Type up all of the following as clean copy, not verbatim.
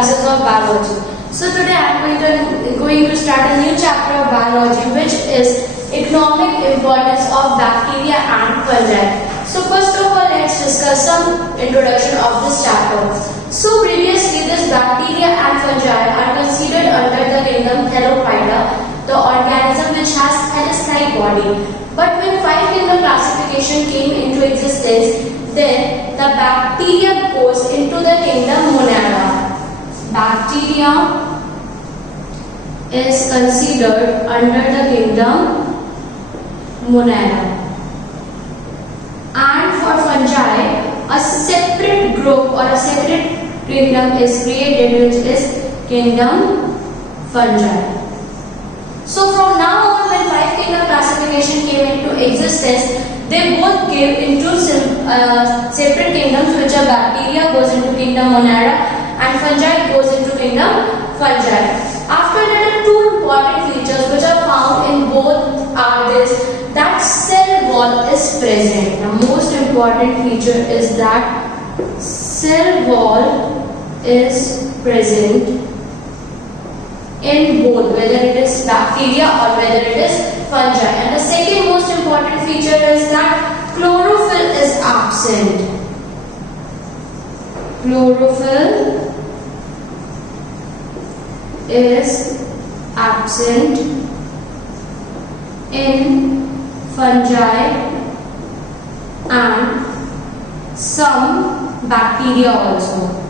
classes of biology. So today I am going to start a new chapter of biology, which is economic importance of bacteria and fungi. So first of all, let's discuss some introduction of this chapter. So previously, this bacteria and fungi are considered under the kingdom Thelophyta, the organism which has thallus-like body. But when five kingdom classification came into existence, then the bacteria goes into the kingdom Monera. Bacteria is considered under the kingdom Monera. And for fungi, a separate group or a separate kingdom is created, which is kingdom fungi. So from now on, when five kingdom classification came into existence, they both came into separate kingdoms, which are bacteria goes into kingdom Monera and fungi goes into kingdom fungi. After that, two important features which are found in both are this: that cell wall is present. The most important feature is that cell wall is present in both, whether it is bacteria or whether it is fungi. And the second most important feature is that chlorophyll is absent. Chlorophyll is absent in fungi and some bacteria also.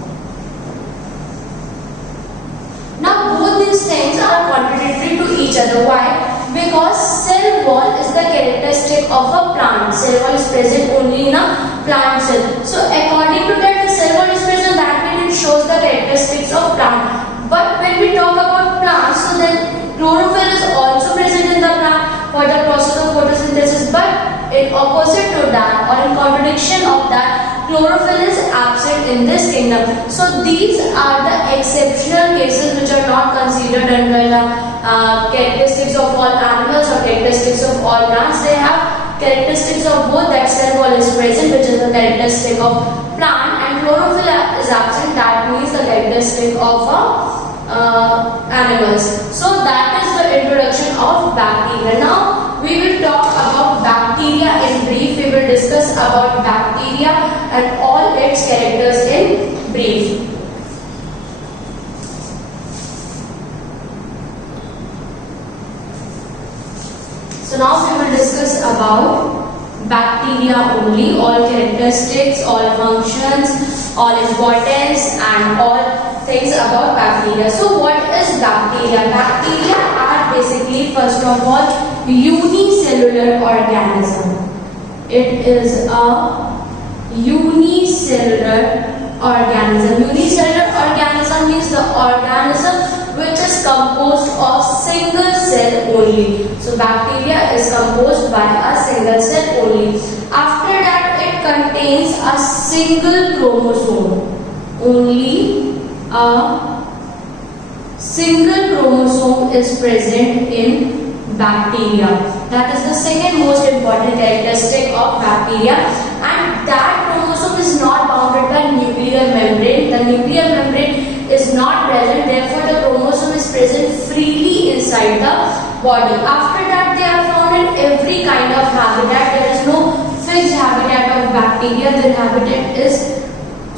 Now both these things are contradictory to each other. Why? Because cell wall is the characteristic of a plant. Cell wall is present only in a plant cell. So according to that, the cell wall is present, that means it shows the characteristics of plant. But when we talk about plants, so then chlorophyll is also present in the plant for the process of photosynthesis. But in opposite to that, or in contradiction of that, chlorophyll is absent in this kingdom. So these are the exceptional cases which are not considered under the characteristics of all animals or characteristics of all plants. They have characteristics of both, that cell wall is present, which is the characteristic of plant, and chlorophyll is absent, that means the characteristic of animals. So that is the introduction of bacteria. Now we will talk about bacteria in brief. We will discuss about bacteria and all its characters in brief. So now we will discuss about bacteria only, all characteristics, all functions, all importance and all things about bacteria. So what is bacteria? Bacteria are basically, first of all, unicellular organism. It is a unicellular organism. Unicellular organism means the organism which is composed of single cell only. So bacteria is composed by a single cell only. After that, it contains a single chromosome. Only a single chromosome is present in bacteria. That is the second most important characteristic of bacteria, and that chromosome is not bounded by nuclear membrane. The nuclear membrane is not present, therefore the chromosome is present freely inside the body. After that, they are found in every kind of habitat. There is no fixed habitat of bacteria. Their habitat is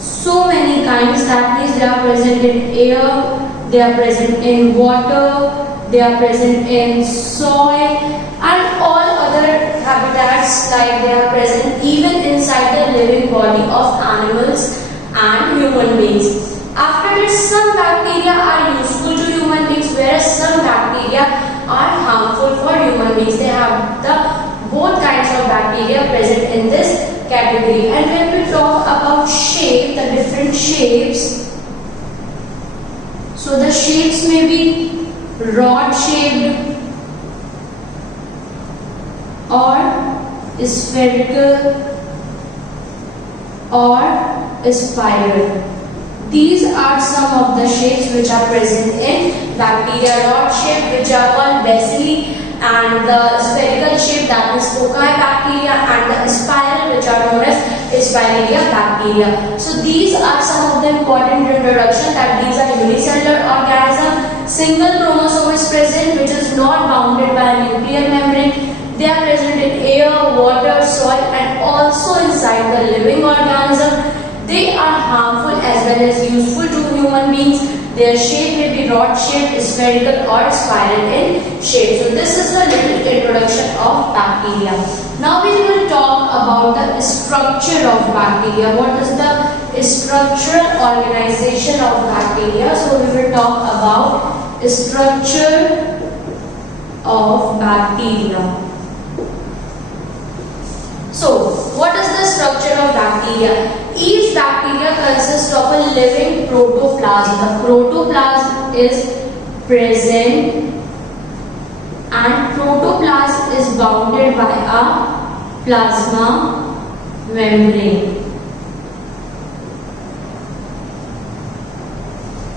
so many kinds. That means they are present in air, they are present in water, they are present in soil and all other habitats, like they are present even inside the living body of animals and human beings. After that, some bacteria are useful to human beings, whereas some bacteria are harmful for human beings. They have both kinds of bacteria present in this category. And when we talk about shape, the different shapes, so the shapes may be rod shaped or spherical or spiral. These are some of the shapes which are present in bacteria. Rod shape, which are called bacilli, and the spherical shape, that is cocci bacteria, and the spiral, which are known as Escherichia bacteria. So these are some of the important introduction, that these are unicellular organism. Single chromosome is present, which is not bounded by a nuclear membrane. They are present in air, water, soil, and also inside the living organism. They are harmful as well as useful to human beings. Their shape may be rod-shaped, spherical, or spiral in shape. So this is the little introduction of bacteria. Now we will talk about the structure of bacteria. What is the structural organization of bacteria? So we will talk about structure of bacteria. So what is the structure of bacteria? Each bacteria consists of a living protoplasm. The protoplasm is present and protoplasm is bounded by a plasma membrane.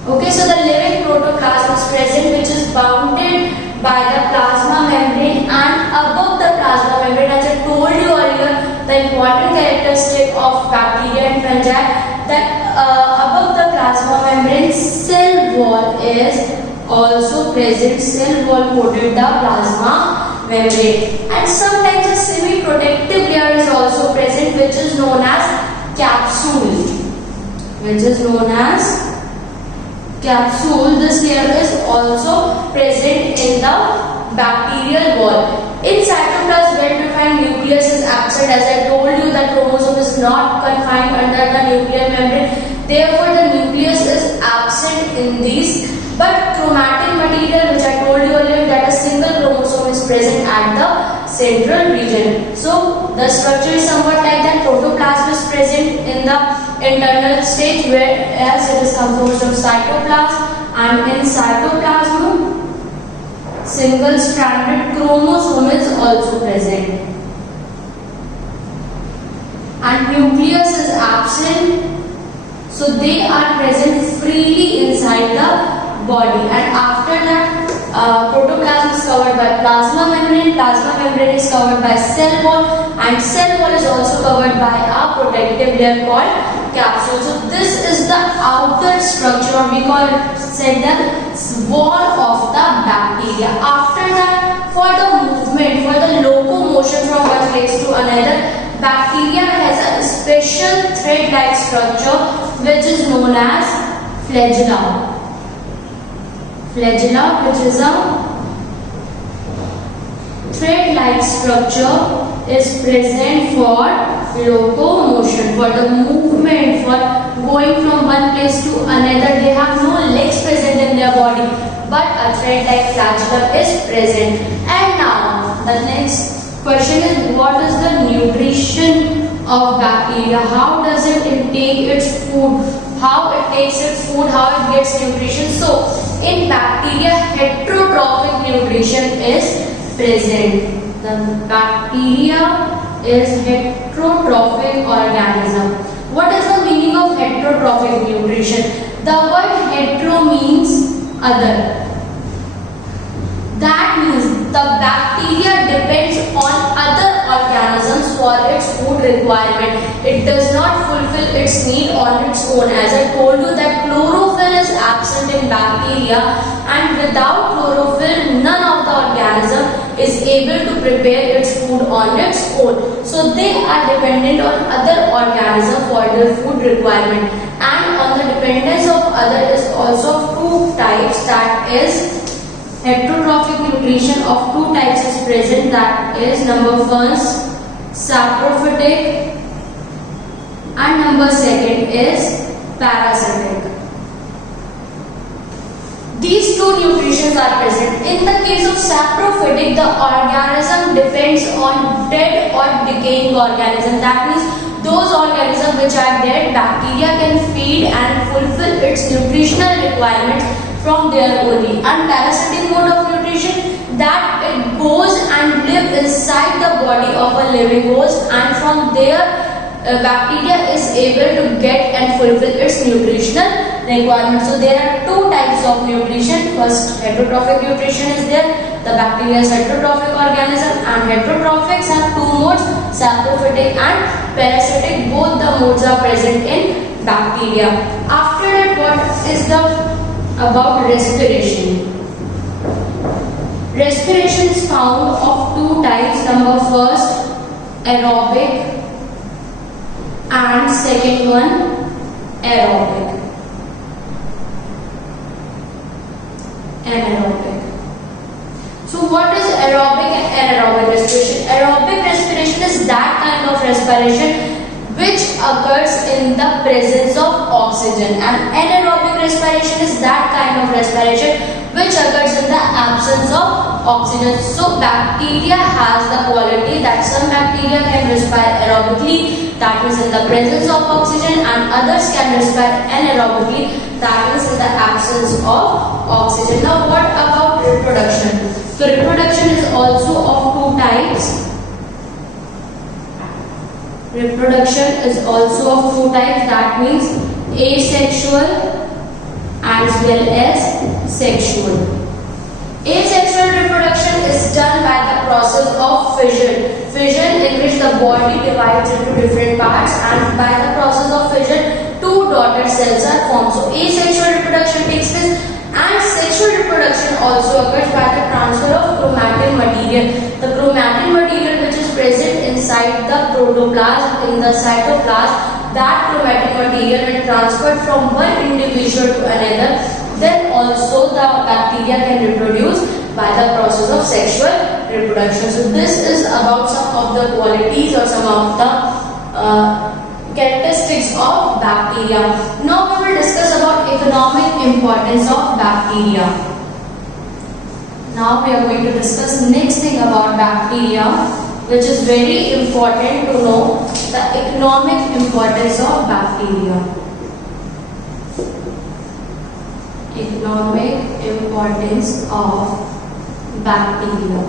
Okay, so the living protoplasm is present, which is bounded by the plasma membrane, and above the plasma membrane, as I told you earlier, the important characteristic of bacteria and fungi, that above the plasma membrane, cell wall is also present. Cell wall coated the plasma membrane, and sometimes a semi-protective layer is also present, which is known as capsule. This layer is also present in the bacterial wall. In cytoplasm, well-defined nucleus is absent. As I told you, that chromosome is not confined under the nuclear membrane. Therefore, the nucleus is absent in these. But chromatin material, which I told you earlier, that a single chromosome is present at the central region. So the structure is somewhat like that. Protoplasm is present in the internal stage, whereas it is composed of cytoplasm, and in cytoplasm, single-stranded chromosome is also present, and nucleus is absent. So they are present freely inside the body, and after that, protoplasm is covered by plasma membrane. Plasma membrane is covered by cell wall, and cell wall is also covered by a protective layer called capsule. So this is the outer structure, or we call it said the wall of the bacteria. After that, for the movement, for the locomotion from one place to another, bacteria has a special thread-like structure, which is known as flagella. Flagella, which is a thread-like structure, is present for locomotion, for the movement, for going from one place to another. They have no legs present in their body, but a thread-like flagella is present. And now the next question is, what is the nutrition of bacteria? How does it intake its food? How it takes its food? How it gets nutrition? So in bacteria, heterotrophic nutrition is present. The bacteria is heterotrophic organism. What is the meaning of heterotrophic nutrition? The word hetero means other. That means the bacteria depends on other organisms for its food requirement. It does not fulfill its need on its own. As I told you, that chlorophyll is absent in bacteria, and without chlorophyll, none of the organism is able to prepare its food on its own. So they are dependent on other organisms for their food requirement, and on the dependence of other is also of two types, that is heterotrophic nutrition of two types is present, that is number first saprophytic and number second is parasitic. These two nutritions are present. In the case of saprophytic, the organism depends on dead or decaying organism. That means those organisms which are dead, bacteria can feed and fulfill its nutritional requirements from there only. And parasitic mode of nutrition, that it goes and live inside the body of a living host, and from there bacteria is able to get and fulfill its nutritional requirements. So there are two types of nutrition. First, heterotrophic nutrition is there. The bacteria is heterotrophic organism, and heterotrophics have two modes, saprophytic and parasitic. Both the modes are present in bacteria. After that, what is the about respiration? Respiration is found of two types. Number first, aerobic, and second one, aerobic. Anaerobic. So what is aerobic and anaerobic respiration? Aerobic respiration is that kind of respiration which occurs in the presence of oxygen, and anaerobic respiration is that kind of respiration which occurs in the absence of oxygen. So bacteria has the quality that some bacteria can respire aerobically, that is in the presence of oxygen, and others can respire anaerobically, that is in the absence of oxygen. Now what about reproduction? So reproduction is also of two types. Reproduction is also of two types, that means asexual as well as sexual. Asexual reproduction is done by the process of fission. Fission in which the body divides into different parts, and by the process of fission, two daughter cells are formed. So asexual reproduction takes place, and sexual reproduction also occurs by the transfer of chromatin material. The chromatin material which is present inside the protoplasm in the cytoplasm, that chromatin material when transferred from one individual to another, then also the bacteria can reproduce by the process of sexual reproduction. So this is about some of the qualities or some of the characteristics of bacteria. Now we will discuss about economic importance of bacteria. Now we are going to discuss next thing about bacteria, which is very important to know, the economic importance of bacteria. Economic importance of bacteria.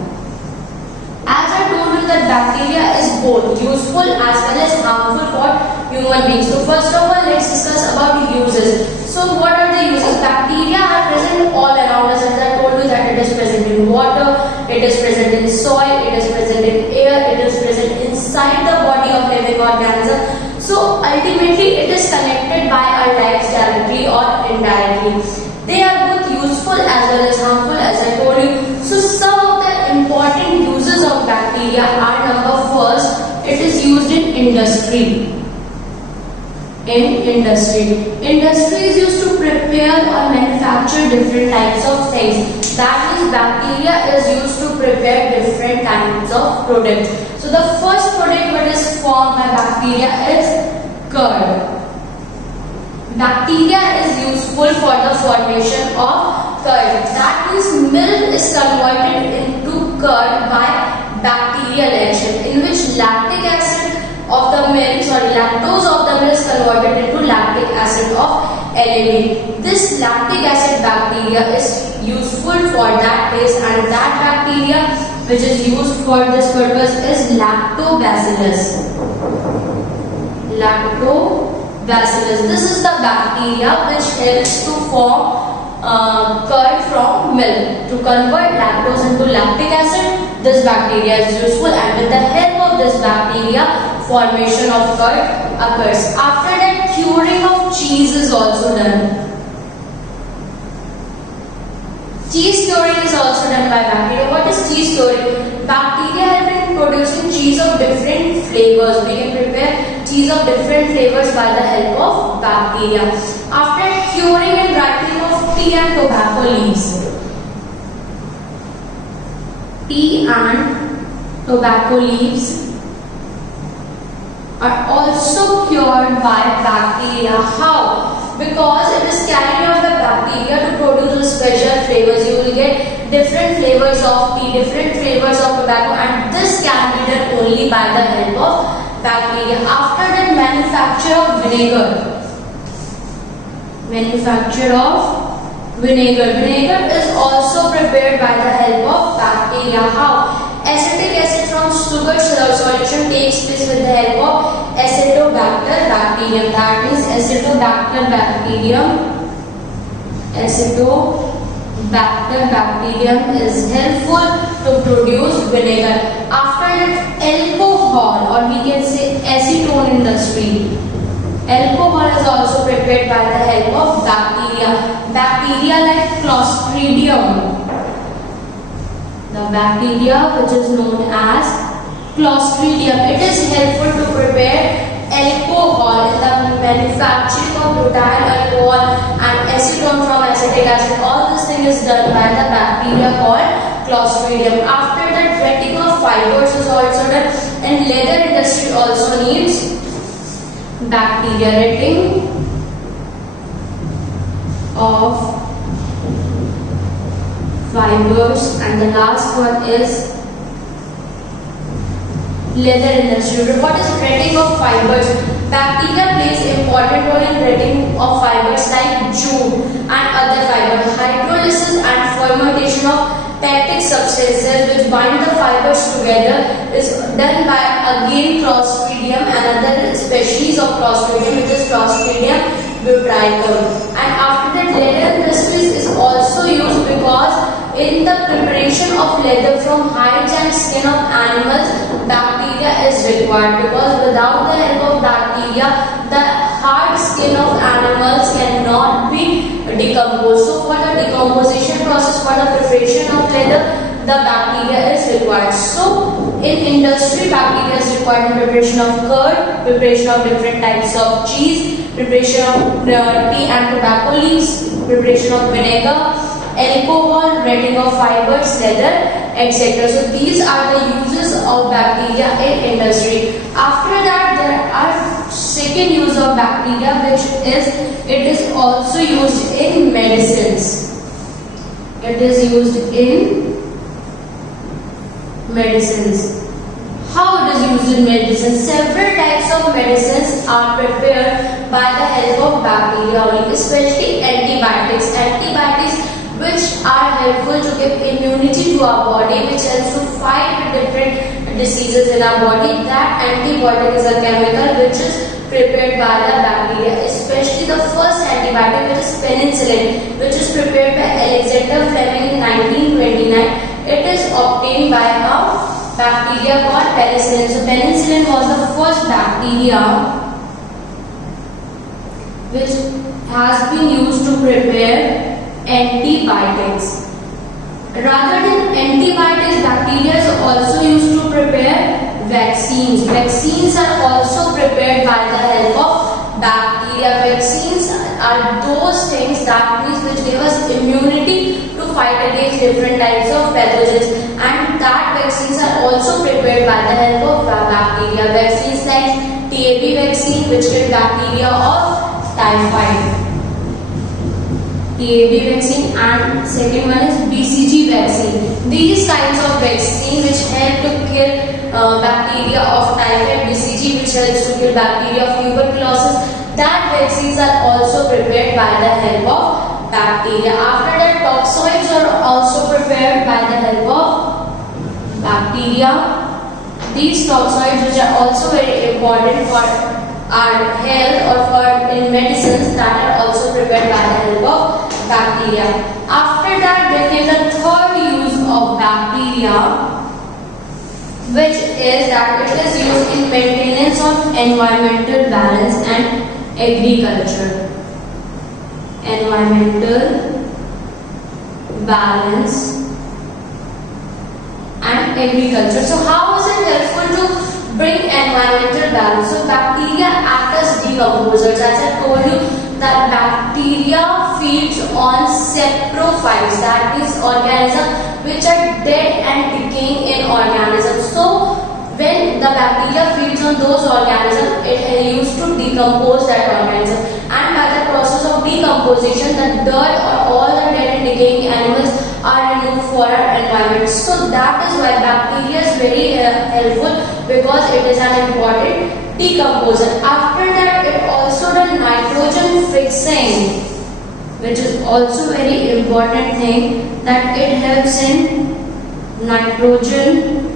As I told you that bacteria is both useful as well as harmful for human beings. So first of all, let's discuss about uses. So what are the uses? Bacteria are present all around us. As I told you that it is present in water, it is present in soil, it is present in air, it is present inside the body of living organism. So ultimately it is connected by our lives directly or indirectly. They are both useful as well as harmful, as I told you. So some of the important uses of bacteria are: number first, it is used in industry. Industry is used to prepare or manufacture different types of things. That means bacteria is used to prepare different types of products. So the first product that is formed by bacteria is curd. Bacteria is useful for the formation of curd. That means milk is converted into curd by bacterial action, in which lactic acid of the milk, lactose of the milk is converted into lactic acid of alanine. This lactic acid bacteria is useful for that taste, and that bacteria which is used for this purpose is lactobacillus. Lactobacillus. This is the bacteria which helps to form curd from milk. To convert lactose into lactic acid, this bacteria is useful, and with the help of this bacteria, formation of curd occurs. After that, curing of cheese is also done. Cheese curing is also done by bacteria. What is cheese curing? Bacteria have been producing cheese of different flavors. We can prepare cheese of different flavors by the help of bacteria. After curing and ripening of tea and tobacco leaves. Tea and tobacco leaves are also cured by bacteria. How? Because it is carried out by bacteria to produce special flavors. You will get different flavors of tea, different flavors of tobacco, and this can be done only by the help of bacteria. After that, manufacture of vinegar. Manufacture of vinegar. Vinegar is also prepared by the help of bacteria. How? Acetic acid from on sugar solution takes place with the help of Acetobacter bacterium. That means Acetobacter bacterium is helpful to produce vinegar. After that, alcohol, or we can say acetone industry. Alcohol is also prepared by the help of bacteria. Bacteria like Clostridium. The bacteria which is known as Clostridium. It is helpful to prepare alcohol in the manufacturing of butyl alcohol and acetone from acetic acid. All this thing is done by the bacteria called Clostridium. After that, retting of fibers is also done, and leather industry also needs bacteria. Retting of fibers, and the last one is leather industry. What is retting of fibers? Bacteria plays important role in retting of fibers like jute and other fibers. Hydrolysis and fermentation of pectic substances which bind the fibers together is done by again Clostridium, another species of Clostridium, which is Clostridium botricum. And after that, leather industries is also used because in the preparation of leather from hides and skin of animals, bacteria is required, because without the help of bacteria, the hard skin of animals cannot be decomposed. So for the decomposition process, for the preparation of leather, the bacteria is required. So in industry, bacteria is required in preparation of curd, preparation of different types of cheese, preparation of tea and tobacco leaves, preparation of vinegar, alcohol, retting of fibers, leather, etc. So these are the uses of bacteria in industry. After that, there are second use of bacteria, which is it is also used in medicines. It is used in medicines. How it is used in medicine? Several types of medicines are prepared by the help of bacteria only, especially antibiotics. Antibiotics which are helpful to give immunity to our body, which helps to fight different diseases in our body. That antibiotic is a chemical which is prepared by the bacteria, especially the first antibiotic, which is penicillin, which is prepared by Alexander Fleming in 1929. It is obtained by a bacteria called penicillin. So penicillin was the first bacteria which has been used to prepare antibiotics. Rather than antibiotics, bacteria is also used to prepare vaccines. Vaccines are also prepared by the help of bacteria. Vaccines are those things, that means, which give us immunity to fight against different types of pathogens, and that vaccines are also prepared by the help of bacteria. Vaccines like TB vaccine, which kill bacteria of typhoid. TB vaccine, and second one is BCG vaccine. These kinds of vaccine which help to kill bacteria of typhoid, BCG which helps to kill bacteria of tuberculosis, that vaccines are also prepared by the help of bacteria. After that, toxoids are also prepared by the help of bacteria. These toxoids, which are also very important for our health or for in medicines, that are also prepared by the help of bacteria. After that, there came the third use of bacteria, which is that it is used in maintenance of environmental balance and agriculture. Environmental balance and agriculture. So how is it helpful to bring environmental balance? So bacteria act as decomposers. As I told you, that bacteria feeds on saprophytes, that is organisms which are dead and decaying in organisms. So when the bacteria feeds on those organisms, it is used to decompose that organism, and by the process of decomposition, the dirt or all the dead and decaying animals are removed for our environment. So that is why bacteria is very helpful, because it is an important decomposer. After that, it also does nitrogen fixing, which is also very important thing, that it helps in nitrogen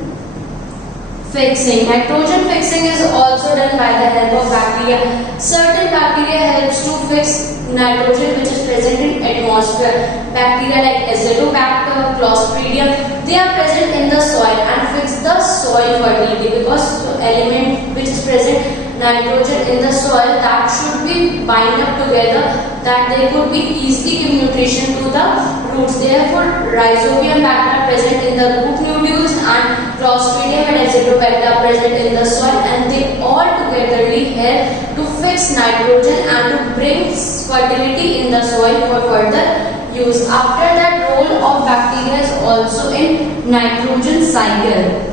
fixing. Nitrogen fixing is also done by the help of bacteria. Certain bacteria helps to fix nitrogen which is present in atmosphere. Bacteria like Azotobacter, Clostridium, they are present in the soil and fix the soil fertility, because the element which is present nitrogen in the soil, that should be bind up together, that they could be easily give nutrition to the roots. Therefore, Rhizobium bacteria present in the root nodules and Clostridium and Azotobacter are present in the soil, and they all togetherly help to fix nitrogen and to bring fertility in the soil for further use. After that, role of bacteria is also in nitrogen cycle.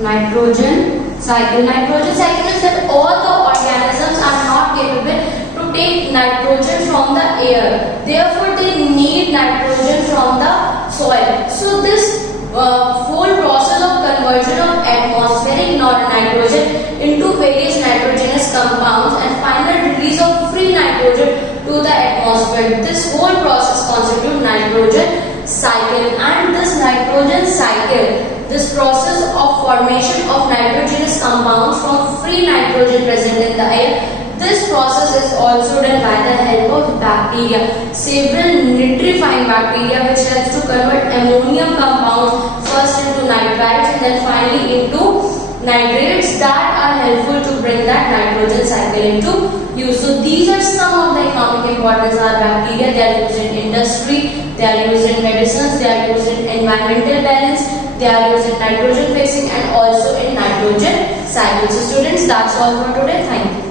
Nitrogen cycle is that all the organisms are not capable to take nitrogen from the air. Therefore, they need nitrogen from the soil. So this whole process of conversion of atmospheric nitrogen into various nitrogenous compounds and final release of free nitrogen to the atmosphere, this whole process constitutes nitrogen cycle. And this nitrogen cycle, this process of formation of nitrogenous compounds from free nitrogen present in the air, this process is also done by the help of bacteria. Several nitrifying bacteria which helps to convert ammonium compounds first into nitrites and then finally into nitrates, that are helpful to bring that nitrogen cycle into use. So these are some of the economic importance of bacteria. They are used in industry, they are used in medicines, they are used in environmental balance, they are used in nitrogen fixing and also in nitrogen cycle. So students, that's all for today. Thank you.